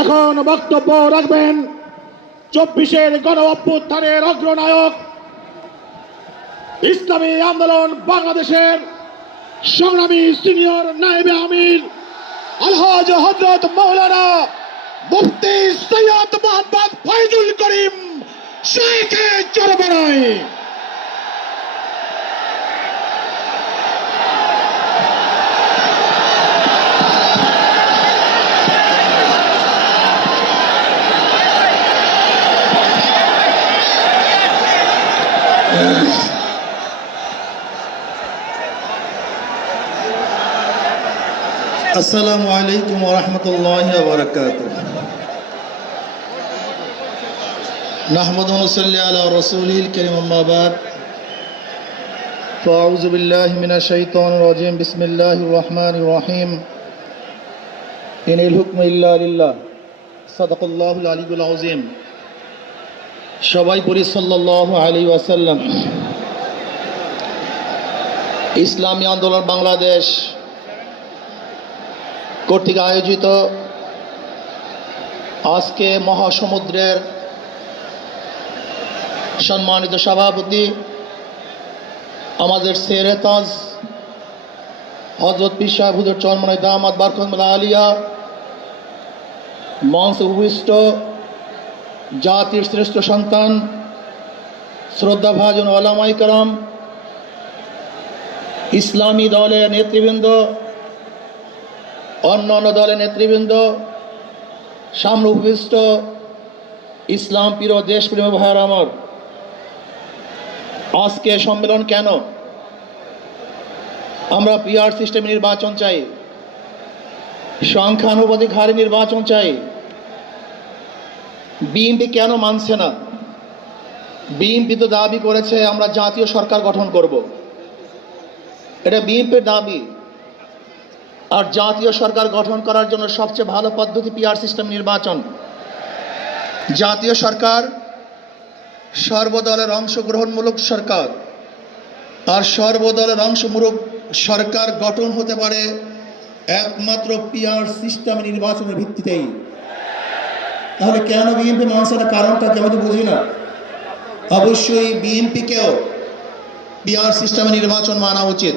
এখন বক্তব্য রাখবেন চব্বিশের গণ অভ্যুত্থানের অগ্রনায়ক। ইসলামী আন্দোলন বাংলাদেশের সংগ্রামী সিনিয়র নায়েবে আমির, আলহাজ হজরত মৌলানা মুফতি সৈয়দ মোহাম্মদ ফয়জুল করিম শেখে চরবরাই আসসালামু আলাইকুম ওরহমতুল্লাহ বরকাত نحمد ونصلي على رسوله الكريم أما بعد فأعوذ بالله من الشيطان الرجيم بسم الله الرحمن الرحيم إن الحكم إلا لله صدق الله العلي العظيم সবাই পড়ি সাল্লাল্লাহু আলাইহি ওয়াসাল্লাম ইসলামী আন্দোলন বাংলাদেশ কর্তৃক আয়োজিত আজকে মহাসমুদ্রের সম্মানিত সভাপতি আমাদের শেরে তাজ হজরত পিসা হুজুর চরমনাই দামাদ বারকমলা আলিয়া, মঞ্চ জাতির শ্রেষ্ঠ সন্তান, শ্রদ্ধা ভাজন ওলামাই ইসলামী দলের নেতৃবৃন্দ অন্য অন্য দলের নেতৃবৃন্দ সামনে উপবিষ্ট ইসলাম প্রিয় দেশপ্রেম ভাইয়ার আমার, আজকে সম্মেলন কেন? আমরা পিআর সিস্টেম নির্বাচন চাই, সংখ্যানুপাতিক হারে নির্বাচন চাই, বিএনপি কেন মানছে না? বিএনপি তো দাবি করেছে আমরা জাতীয় সরকার গঠন করব। এটা বিএনপির দাবি। আর জাতীয় সরকার গঠন করার জন্য সবচেয়ে ভালো পদ্ধতি পিআর সিস্টেম নির্বাচন। জাতীয় সরকার সর্বদলের অংশগ্রহণমূলক সরকার আর সর্বদলের অংশমূলক সরকার গঠন হতে পারে একমাত্র পিআর সিস্টেম নির্বাচনের ভিত্তিতেই। তাহলে কেন বিএনপি মানুষের কারণটা কি তো বুঝি না। অবশ্যই বিএনপিকেও পিআর সিস্টেমে নির্বাচন মানা উচিত।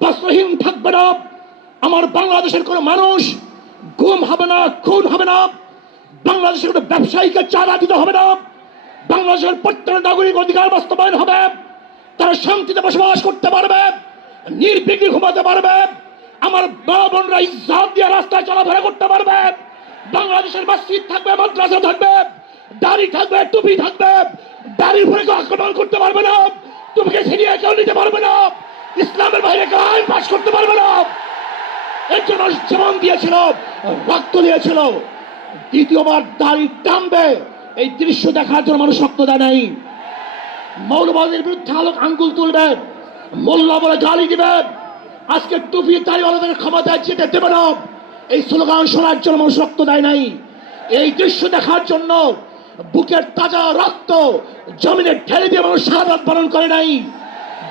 বস্ত্রহীন থাকবে না। আমার বাংলাদেশের কোনো মানুষ গুম হবে না, খুন হবে না। বাংলাদেশের কোনো ব্যবসায়ীকে চাঁদা দিতে হবে না। বাংলাদেশের প্রত্যেক নাগরিক অধিকার বাস্তবায়ন হবে। তারা শান্তিতে বসবাস করতে পারবে, নির্বিঘ্নে ঘুমাতে পারবে। আমার মা বোনরা ইজ্জত দিয়ে রাস্তায় চলাফেরা করতে পারবে। বাংলাদেশের মসজিদ থাকবে, মাদ্রাসা থাকবে, দাড়ি থাকবে, টুপি থাকবে। দাড়ির উপরে আক্রমণ করতে পারবে না। টুপিকে ছিনিয়ে কেউ নিতে পারবে না। ইসলামের বাইরে কেউ পাশ করতে পারবে না। এর জন্য জীবন দিয়েছিল, রক্ত দিয়েছিল। দ্বিতীয়বার দাড়ি টানবে। এই দৃশ্য দেখার জন্য মানুষ রক্ত দেয় নাই। মৌলবাদের বিরুদ্ধে আলোক আঙ্গুল তুলবে মোল্লা বলে গালি দিবে আজকে টুপি দাড়িওয়ালাদের ক্ষমতায় যেতে দেবে না। এই স্লোগান শোনার জন্য মানুষ রক্ত দেয় নাই। এই দৃশ্য দেখার জন্য বুকের তাজা রক্ত জমিনে ঠেলে দিয়ে মানুষ শাহাদাত বরণ করে নাই।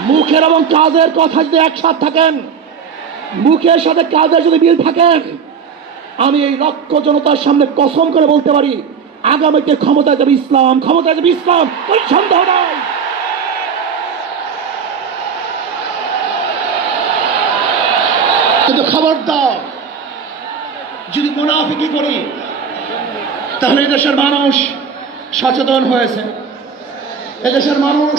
মুখের এবং কাজের কথা যদি একসাথ থাকেন, মুখের সাথে কাজের যদি মিল থাকেন আমি এই লক্ষ জনতার সামনে কসম করে বলতে পারি, আগামীতে ক্ষমতায় যাবে ইসলাম, ক্ষমতায় যাবে ইসলাম, কোনো সন্দেহ নাই। কিন্তু যদি মুনাফিকি করি, তাহলে এদেশের মানুষ সচেতন হয়েছে। এদেশের মানুষ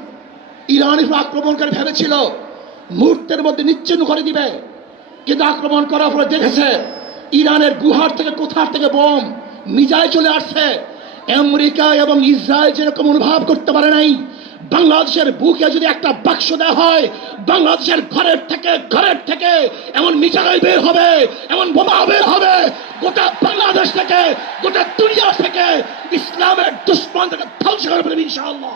ইরানের উপর আক্রমণ করে ভেবেছিল। মুহূর্তের মধ্যে নিচ্ছিন্ন করে দিবে। কিন্তু আক্রমণ করার পরে দেখেছে, ইরানের গুহার থেকে কোথার থেকে বোম, মিজাইল চলে আসছে। আমেরিকা এবং ইসরায়েল যেরকম অনুভব করতে পারে নাই, বাংলাদেশের বুকে যদি একটা বাক্স দেওয়া হয়, বাংলাদেশের ঘরের থেকে ঘরের থেকে এমন মিসাইল বের হবে, এমন বোমা বের হবে, গোটা বাংলাদেশ থেকে, গোটা দুনিয়া থেকে ইসলামের দুশ্মন থেকে ধ্বংস করে ফেলবে ইনশাআল্লাহ।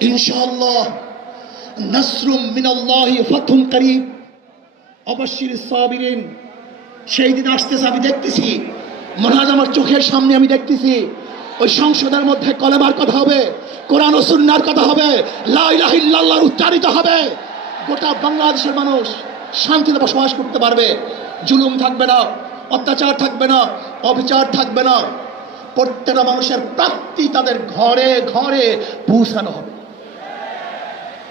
ইনশাআল্লাহ, নাসরুম মিনাল্লাহি ফাতহুন করিব অবশ্যই সাবিরিন, সেই দিন আসতেছে, আমি দেখতেছি। মহাজ আমার চোখের সামনে আমি দেখতেছি। ওই সংসদের মধ্যে কলেমার কথা হবে, কোরআন ও সুন্নার কথা হবে, লা ইলাহা ইল্লাল্লাহর উচ্চারিত হবে। গোটা বাংলাদেশের মানুষ শান্তিতে বসবাস করতে পারবে। জুলুম থাকবে না, অত্যাচার থাকবে না, অবিচার থাকবে না। প্রত্যেকটা মানুষের প্রাপ্তি তাদের ঘরে ঘরে পৌঁছানো হবে।